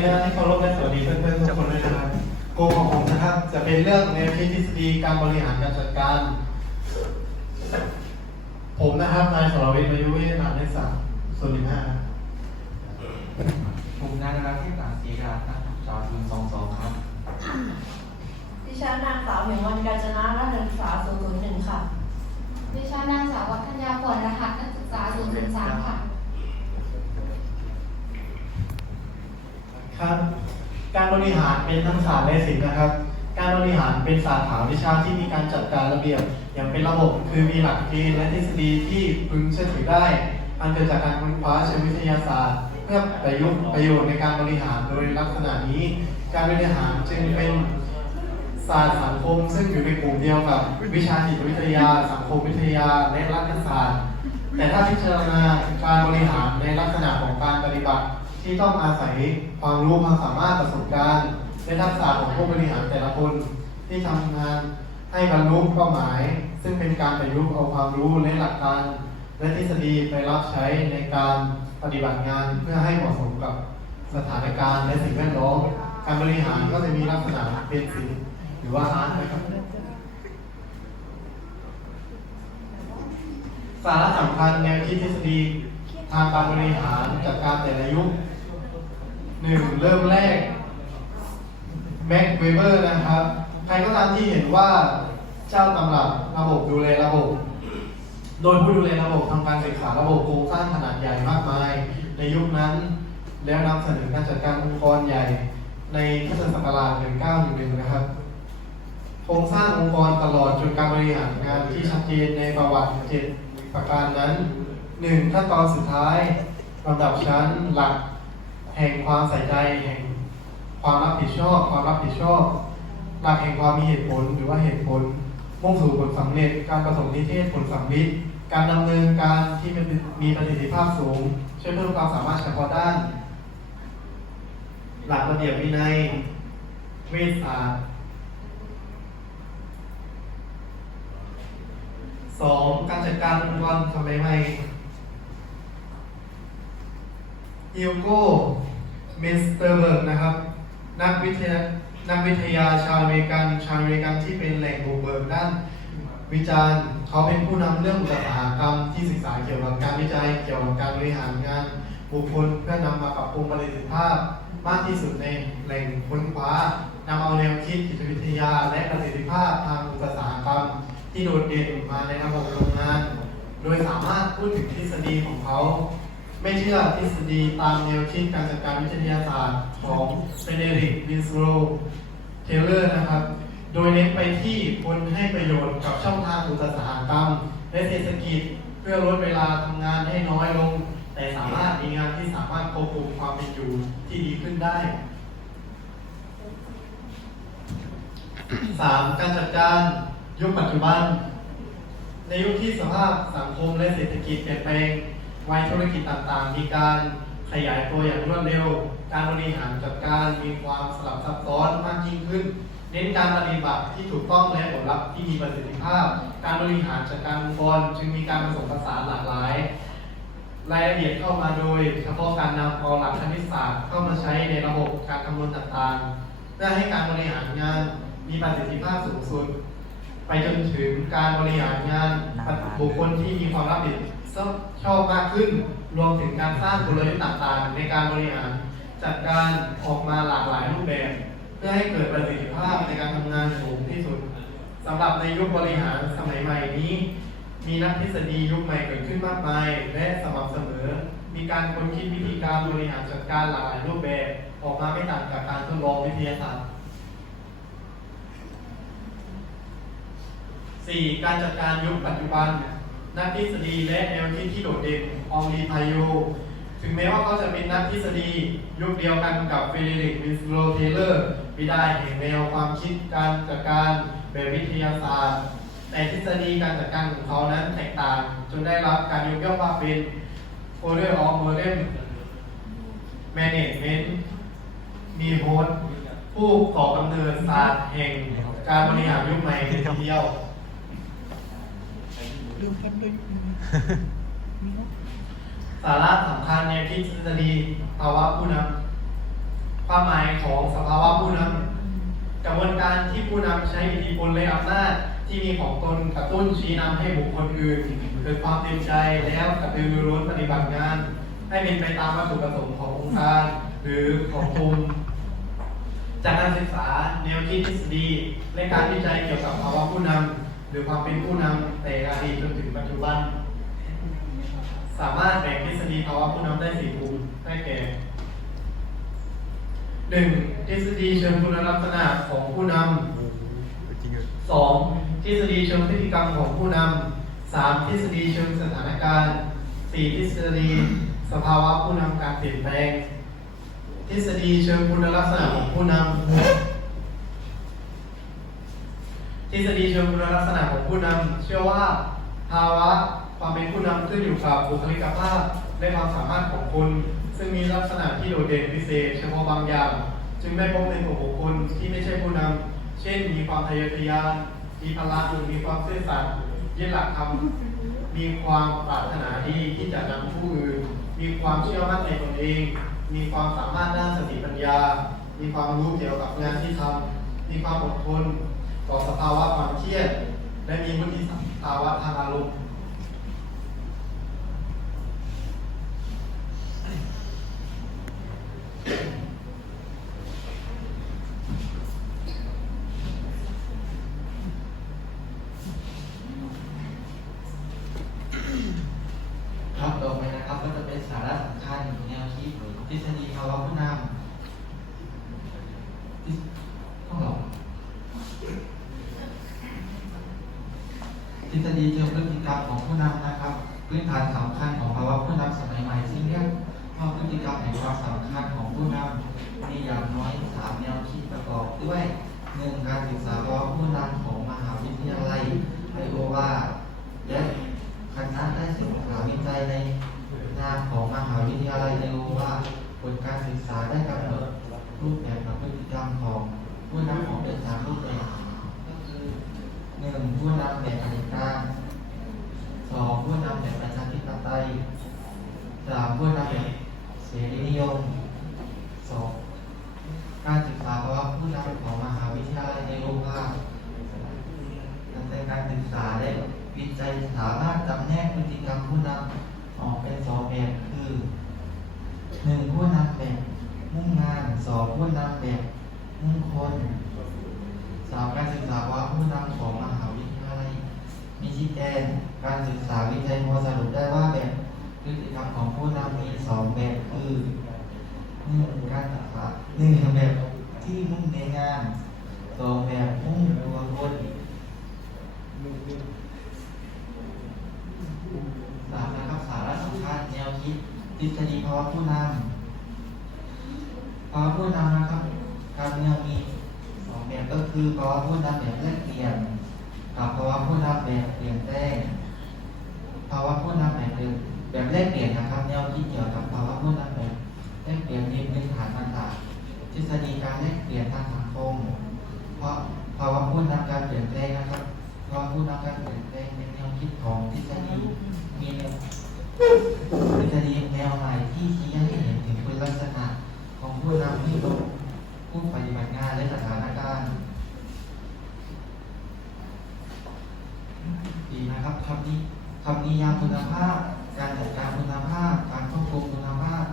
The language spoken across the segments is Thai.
เรียนที่เคารพและสวัสดีเพื่อนๆทุกคนด้วยนะครับโกของผมนะครับจะเป็นเรื่องในวคิดทฤษฎีการบริหารการจัดการ ผมนะครับนายสรวิทย์ประยุทธ์วิทยานักศึกษาส่วนหนึ่งห้าครับผมนายนรัตน์เทพต่างศรีราชนักศึกษาศูนย์สองสองครับ ดิฉันนางสาวเหมวันกาญจนานักศึกษา001ค่ะ ดิฉันนางสาววัฒนยาพรรหัสนักศึกษา003ค่ะ ครับ การบริหารเป็นทั้งศาสตร์และศิลป์นะครับ การบริหารเป็นศาสตร์ฐาวิชาที่มีการจัดการระเบียบ อย่างเป็นระบบคือมีหลักเกณฑ์และทฤษฎีที่พึงเชื่อถือได้อันเกิดจากการค้นคว้าเชิงวิทยาศาสตร์ เพื่อประยุกต์ประโยชน์ในการบริหารโดยลักษณะนี้ การบริหารจึงเป็นศาสตร์สังคม ซึ่งอยู่ในกลุ่มเดียวกับ วิชาจิตวิทยา สังคมวิทยาและรัฐศาสตร์ แต่ถ้าพิจารณาการบริหารในลักษณะของการปฏิบัติ ที่ต้องอาศัยความรู้ความสามารถประสบการณ์และทักษะของผู้บริหารแต่ละคน ที่ทำงานให้บรรลุเป้าหมาย ซึ่งเป็นการประยุกต์เอาความรู้และหลักการ และทฤษฎีไปรับใช้ในการปฏิบัติงานเพื่อให้เหมาะสมกับสถานการณ์และสิ่งแวดล้อมการบริหารก็จะมีลักษณะเป็นศิลป์หรือว่าอาร์ตนะครับ สาระสำคัญแนวคิดทฤษฎีทางการบริหารจัดการแต่ละยุค หนึ่งเริ่มแรกแม็กเวเบอร์นะครับ ใครก็ตามที่เห็นว่าเจ้าตำรับระบบดูแลระบบ โดยผู้ดูแลระบบทำการศึกษาระบบโครงสร้างขนาดใหญ่มากมาย ในยุคนั้น แล้วนำเสนอการจัดการองค์กรใหญ่ในพุทธศักราช1911 นะครับโครงสร้างองค์กรตลอดจนการบริหารงานที่ชัดเจนในประวัติเจ็ดประการนั้นหนึ่งขั้นตอนสุดท้ายลำดับชั้นหลัก แห่งความใส่ใจแห่งความรับผิดชอบ ความรับผิดชอบ หลักแห่งความมีเหตุผลหรือว่าเหตุผล มุ่งสู่ผลสำเร็จ การประสบนิเทศผลสำลิดการดำเนินการที่มีประสิทธิภาพสูง ช่วยเพิ่มความสามารถเฉพาะด้าน หลักระเบียบวินัยเวชศาสตร์สองการจัดการองค์กรสมัยใหม่ ฮิวโก้เมสเตอร์เบิร์กนะครับ นักวิทยานักวิทยาชาวอเมริกันชาวอเมริกันที่เป็นแหล่งบุกเบิกด้านวิจารณ์เขาเป็นผู้นำเรื่องอุตสาหกรรมที่ศึกษาเกี่ยวกับการวิจัยเกี่ยวกับการบริหารงานบุคคลเพื่อนำมาปรับปรุงประสิทธิภาพมากที่สุดในแหล่งค้นคว้านำเอาแนวคิดจิตวิทยา และประสิทธิภาพทางอุตสาหกรรม ที่โดดเด่นมาในระบบโรงงาน โดยสามารถพูดถึงทฤษฎีของเขา ไม่เชื่อทฤษฎีตามแนวคิดการจัดการวิทยาศาสตร์ของเฟเดริกวินสโรเทเลอร์นะครับ โดยเน้นไปที่คนให้ประโยชน์กับช่องทางอุตสาหกรรม และเศรษฐกิจเพื่อลดเวลาทำงานให้น้อยลง แต่สามารถมีงานที่สามารถควบคุมความเป็นอยู่ที่ดีขึ้นได้สามการจัดการยุคปัจจุบัน ในยุคที่สภาพสังคมและเศรษฐกิจเปลี่ยนแปลง วัยธุรกิจต่างๆ มีการขยายตัวอย่างรวดเร็ว การบริหารจัดการมีความสลับซับซ้อนมากยิ่งขึ้น เน้นการปฏิบัติที่ถูกต้องและผลลัพธ์ที่มีประสิทธิภาพ การบริหารจัดการองค์กรจึงมีการผสมผสานหลากหลาย รายละเอียดเข้ามาโดย เฉพาะการนำเอาหลักคณิตศาสตร์เข้ามาใช้ในระบบการคำนวณต่างๆเพื่อให้การบริหารงานมีประสิทธิภาพสูงสุด ไปจนถึงการบริหารงานบุคคลที่มีความรับผิด ชอบมากขึ้น รวมถึงการสร้างกลยุทธ์ต่างๆ ในการบริหารจัดการออกมาหลากหลายรูปแบบ เพื่อให้เกิดประสิทธิภาพในการทำงานสูงที่สุดสำหรับในยุคบริหารสมัยใหม่นี้ มีนักทฤษฎียุคใหม่เกิดขึ้นมากมาย และสม่ำเสมอ มีการค้นคิดวิธีการบริหารจัดการหลากหลายรูปแบบ ออกมาไม่ต่างจากการทดลองวิทยาศาสตร์สี่การจัดการยุคปัจจุบัน นักทฤษฎีและแนวคิดที่โดดเด่นอองรีพายโยถึงแม้ว่าเขาจะเป็นนักทฤษฎียุคเดียวกันกับเฟเดริกวินสโลเทเลอร์บิดาแห่งแนวความคิดการจัดการแบบวิทยาศาสตร์ แต่ทฤษฎีการจัดการของเขานั้นแตกต่าง จนได้รับการยกย่องว่าเป็น Order of Modern Management มีโฮสผู้ก่อกำเนิดศาสตร์แห่งการบริหารยุคใหม่ทีเดียว สาระสำคัญในทฤษฎีภาวะผู้นำความหมายของสภาวะผู้นำกระบวนการที่ผู้นำใช้อิทธิพลและอำนาจที่มีของตนกระตุ้นชี้นำให้บุคคลอื่นเกิดความเต็มใจแล้วกระตือรือร้นปฏิบัติงาน ให้เป็นไปตามวัตถุประสงค์ขององค์การ หรือของกลุ่มจากการศึกษาแนวคิดทฤษฎีและการวิจัยเกี่ยวกับภาวะผู้นำ หรือความเป็นผู้นำแต่อดีตจนถึงปัจจุบัน สามารถแบ่งทฤษฎีภาวะผู้นำได้สี่กลุ่มได้แก่หนึ่งทฤษฎีเชิงคุณลักษณะของผู้นำสองทฤษฎีเชิงพฤติกรรมของผู้นำสามทฤษฎีเชิงสถานการณ์สี่ทฤษฎีสภาวะผู้นำการเปลี่ยนแปลง ทฤษฎีเชิงคุณลักษณะของผู้นำ ทฤษฎีเชิงคุณลักษณะของผู้นำเชื่อว่าภาวะความเป็นผู้นำขึ้นอยู่กับบุคลิกภาพและความสามารถของคุณ ซึ่งมีลักษณะที่โดดเด่นพิเศษเฉพาะบางอย่าง จึงได้พบในตัวบุคคลที่ไม่ใช่ผู้นำเช่น มีความทะเยอทะยานมีพลังมีความซื่อสัตย์ยึดหลักธรรมมีความปรารถนาดีที่จะนำผู้อื่น มีความเชื่อมั่นในตนเอง มีความสามารถด้านสติปัญญา มีความรู้เกี่ยวกับงานที่ทำมีความอดทน ต่อสภาวะความเครียดและมีวุฒิภาวะทางอารมณ์ครับต่อไปนะครับก็จะเป็นสาระสำคัญแนวคิดทฤษฎีภาวะผู้นำทฤษต้องหลอก ทฤษฎีเชิงพฤติกรรมของผู้นำนะครับพื้นฐานสำคัญของภาวะผู้นำสมัยใหม่ซึ่งเรียกว่าพฤติกรรมแห่งความสำคัญของผู้นำมีอย่างน้อยสามแนวคิดประกอบด้วยหนึ่งการศึกษาภาวะผู้นำของมหาวิทยาลัยไอโอวาและคณะได้ศึกษาวิจัยในนามของมหาวิทยาลัยในรู้ว่าผลการศึกษาได้กำหนดรูปแบบพฤติกรรมของผู้นำของเป็นสามรูปแบบ หนึ่งผู้นำแบบเผด็จการสองผู้นำแบบประชาธิปไตยสามผู้นำแบบเสรีนิยมสองการศึกษาภาวะผู้นำของมหาวิทยาลัยในรู้ว่าในการศึกษาได้วิจัยสามารถจำแนกพฤติกรรมผู้นำออกเป็นสองแบบคือหนึ่งผู้นำแบบมุ่งงานสองผู้นำแบบมุ่งคนสามการศึกษาว่าผู้นำของมหาวิทยาลัย มีชี้แจงการศึกษาวิจัยมัวสรุปได้ว่าแบบพฤติกรรมของผู้นำมีสองแบบคือหนึ่งการศึกษาหนึ่งแบบที่มุ่งในงานสองแบบมุ่งตัวคนสามนะครับสาระสำคัญแนวคิดทฤษฎีภาวะผู้นำภาวะผู้นำนะครับการเมืองมีสองแบบก็คือภาวะผู้นำแบบแลกเปลี่ยน กับภาวะผู้นำแบบเปลี่ยนแปลงภาวะผู้นำแบบเดิมแบบแลกเปลี่ยนนะครับแนวคิดเกี่ยวกับภาวะผู้นำแบบแลกเปลี่ยนมีพื้นฐานมาจากทฤษฎีการแลกเปลี่ยนทางสังคม เพราะภาวะผู้นำการเปลี่ยนแปลงนะครับภาวะผู้นำการเปลี่ยนแปลงเป็นแนวคิดของทฤษฎีมีแนวทฤษฎีแนวใหม่ที่ชี้ให้เห็นถึงคุณลักษณะของผู้นำที่ลงผู้ปฏิบัติงานและสถานการณ์ดีนะครับคำนี้คำนิยามคุณภาพ การจัดการคุณภาพ การควบคุมคุณภาพ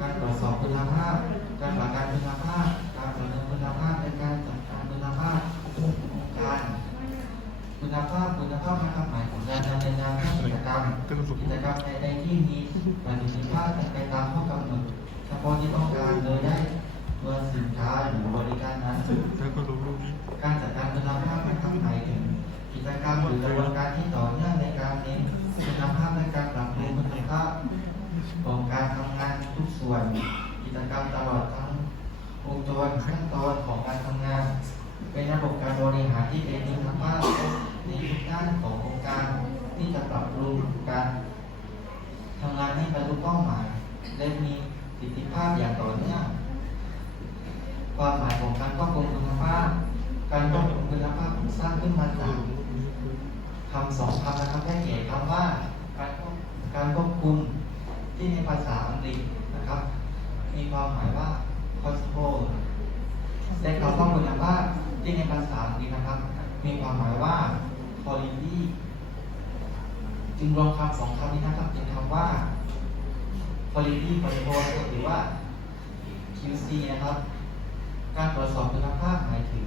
การตรวจสอบคุณภาพ การประกันคุณภาพ การประเมินคุณภาพและการจัดการคุณภาพองค์การ คุณภาพคุณภาพนะครับหมายถึงการดำเนินงานด้านกิจกรรมกิจกรรมใดๆที่มีประสิทธิภาพเป็นไปตามข้อกำหนดเฉพาะที่ต้องการโดยได้ตัวสินค้าหรือบริการนั้นการจัดการคุณภาพนะครับหมายถึง กิจกรรมหรือกระบวนการที่ต่อเนื่องในการเน้นคุณภาพและการปรับปรุงคุณภาพของการทำงานทุกส่วน กิจกรรมตลอดทั้งวงจรขั้นตอนของการทำงาน เป็นระบบการบริหารที่เป็นคุณภาพในทุกด้านของโครงการที่จะปรับปรุงการทำงานให้บรรลุเป้าหมาย และมีประสิทธิภาพอย่างต่อเนื่องความหมายของการควบคุมคุณภาพ การควบคุมคุณภาพสร้างขึ้นมาจาก คำสองคำนะครับได้แก่คำว่าการควบการควบคุมที่ในภาษาอังกฤษนะครับ มีความหมายว่า possible แต่คำว่าคุณภาพที่ในภาษาอังกฤษนะครับ มีความหมายว่า quality จึงรวมคำสองคำนี้นะครับเป็นคำว่า quality control หรือว่า QC นะครับ การตรวจสอบคุณภาพหมายถึง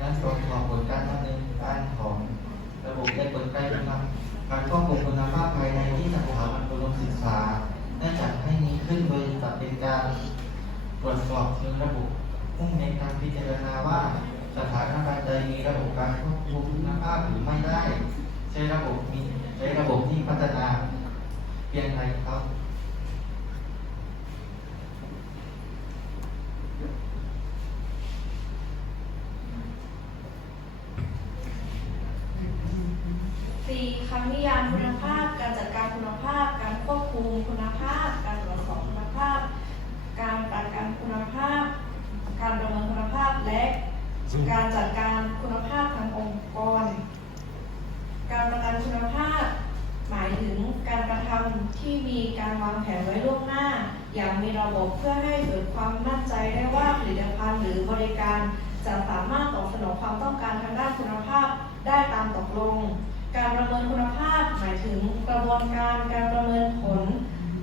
การตรวจสอบผลการดำเนินการของ ระบบและกลไกคุณภาพการควบคุมคุณภาพภายในที่สถาบันอุดมศึกษาได้จัดให้นี้ขึ้นโดยจะเป็นการตรวจสอบเชิงระบบมุ่งเน้นการพิจารณาว่าสถานบันใดมีระบบการควบคุมคุณภาพหรือไม่ได้ ใช้ระบบมีใช้ระบบที่พัฒนาเพียงใดครับ สี่คำนิยามคุณภาพ การจัดการคุณภาพ การควบคุมคุณภาพ การตรวจสอบคุณภาพ การประกันคุณภาพ การประเมินคุณภาพ และ การจัดการคุณภาพทางองค์กร การประกันคุณภาพ หมายถึงการกระทำที่มีการวางแผนไว้ล่วงหน้า อย่างมีระบบเพื่อให้เกิดความมั่นใจได้ว่าผลิตภัณฑ์หรือบริการจะสามารถตอบสนองความต้องการทางด้านคุณภาพได้ตามตกลง การประเมินคุณภาพหมายถึงกระบวนการการประเมินผล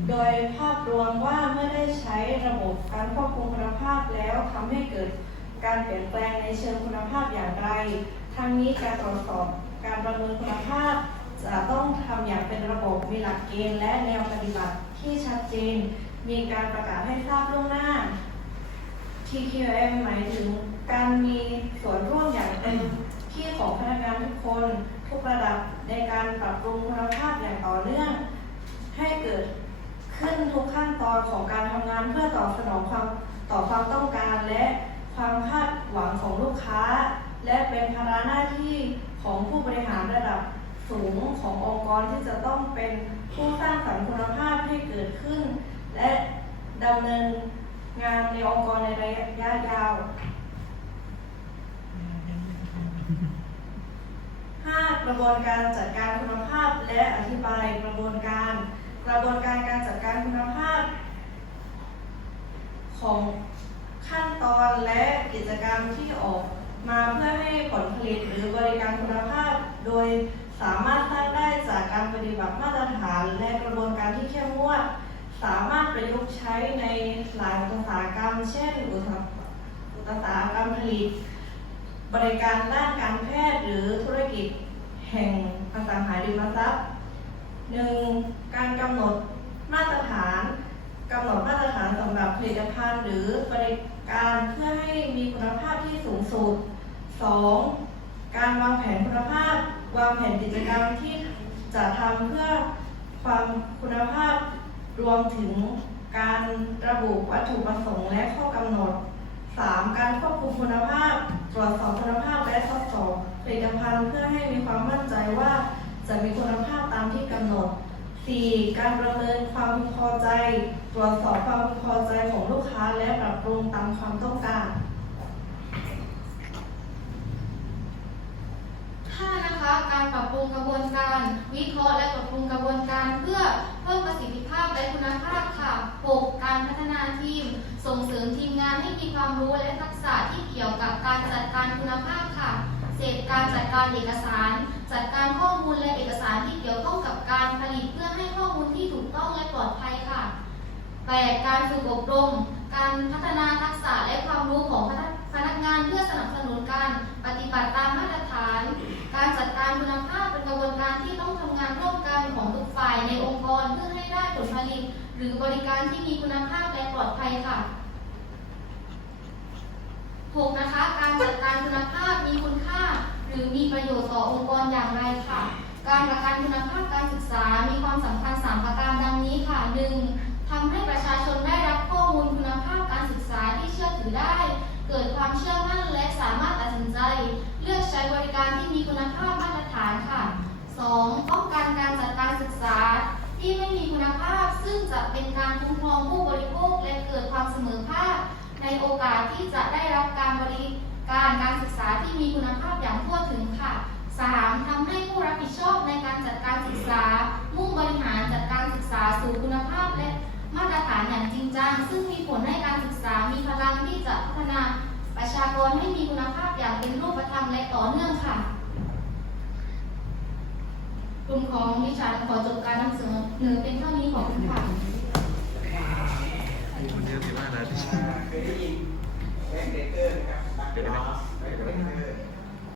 โดยภาพรวมว่าเมื่อได้ใช้ระบบการควบคุมคุณภาพแล้วทำให้เการเปลี่ยนแปลงในเชิงคุณภาพอย่างไร ทั้งนี้การตรวจสอบการประเมินคุณภาพ จะต้องทำอย่างเป็นระบบมีหลักเกณฑ์และแนวปฏิบัติที่ชัดเจน มีการประกาศให้ทราบล่วงหน้า TQM หมายถึงการมีส่วนร่วมอย่างเต็มที่ของพนักงานทุกคนทุกระดับในการปรับปรุงคุณภาพอย่างต่อเนื่อง ให้เกิดขึ้นทุกขั้นตอนของการทำงานเพื่อตอบสนองความต่อความต้องการและ ความคาดหวังของลูกค้า และเป็นภาระหน้าที่ของผู้บริหารระดับสูงขององค์กรที่จะต้องเป็นผู้สร้างสรรค์คุณภาพให้เกิดขึ้น และดำเนินงานในองค์กรในระยะยาว 5. กระบวนการจัดการคุณภาพและอธิบายกระบวนการ กระบวนการการจัดการคุณภาพ ของ ขั้นตอนและกิจกรรมที่ออกมาเพื่อให้ผลผลิตหรือบริการคุณภาพ โดยสามารถสร้างได้จากการปฏิบัติมาตรฐาน และกระบวนการที่เข้มงวด สามารถประยุกต์ใช้ในหลายอุตสาหกรรม เช่น อุตสาหกรรมผลิต บริการด้านการแพทย์หรือธุรกิจแห่งอสังหาริมทรัพย์หนึ่งการกำหนด 2. การวางแผนคุณภาพ วางแผนกิจกรรมที่จะทำเพื่อความคุณภาพรวมถึงการระบุวัตถุประสงค์และข้อกำหนด 3. การควบคุมคุณภาพ ตรวจสอบคุณภาพและทดสอบผลิตภัณฑ์เพื่อให้มีความมั่นใจว่าจะมีคุณภาพตามที่กำหนด 4. การประเมินความพอใจ ตรวจสอบความพอใจของลูกค้าและปรับปรุงตามความต้องการ การปรับปรุงกระบวนการ วิเคราะห์และปรับปรุงกระบวนการ เพื่อเพิ่มประสิทธิภาพและคุณภาพค่ะ 6. การพัฒนาทีม ส่งเสริมทีมงานให้มีความรู้และทักษะที่เกี่ยวกับการจัดการคุณภาพค่ะเศษการจัดการเอกสาร จัดการข้อมูลและเอกสารที่เกี่ยวข้องกับการผลิตเพื่อให้ข้อมูลที่ถูกต้องและปลอดภัยค่ะ 8. การฝึกอบรม การพัฒนาทักษะและความรู้ของพนักงานเพื่อสนับสนุนการปฏิบัติตามมาตรฐาน การจัดการคุณภาพเป็นกระบวนการที่ต้องทำงานร่วมกันของทุกฝ่ายในองค์กรเพื่อให้ได้ผลผลิต หรือบริการที่มีคุณภาพและปลอดภัยค่ะ 6. นะคะ การจัดการคุณภาพมีคุณค่า หรือมีประโยชน์ต่อองค์กรอย่างไรค่ะ การประกันคุณภาพการศึกษา มีความสำคัญ 3 ประการดังนี้ค่ะ 1. ทำให้ประชาชนได้รับข้อมูลคุณภาพการศึกษาที่เชื่อถือได้ารที่มีคุณภาพมาตรฐานค่ะ 2. ป้องกันการจัดการศึกษา ที่ไม่มีคุณภาพ ซึ่งจะเป็นการคุ้มครองผู้บริโภคและเกิดความเสมอภาค ในโอกาสที่จะได้รับการบริการการศึกษาที่มีคุณภาพอย่างทั่วถึงค่ะ 3. ทำให้ผู้รับผิดชอบในการจัดการศึกษา มุ่งบริหารจัดการศึกษาสู่คุณภาพและมาตรฐานอย่างจริงจัง ซึ่งมีผลให้การศึกษามีพลังที่จะพัฒนา ประชากรให้มีคุณภาพอย่างเป็นรูปธรรมและต่อเนื่องค่ะ กลุ่มของดิฉันขอจบการนำเสนอเป็นเท่านี้ขอบคุณค่ะคนเดียวสิว่าอะไรเคยได้ยินแว็กเดเกอร์ไหมครับบัคเกอร์แว็กเดเกอร์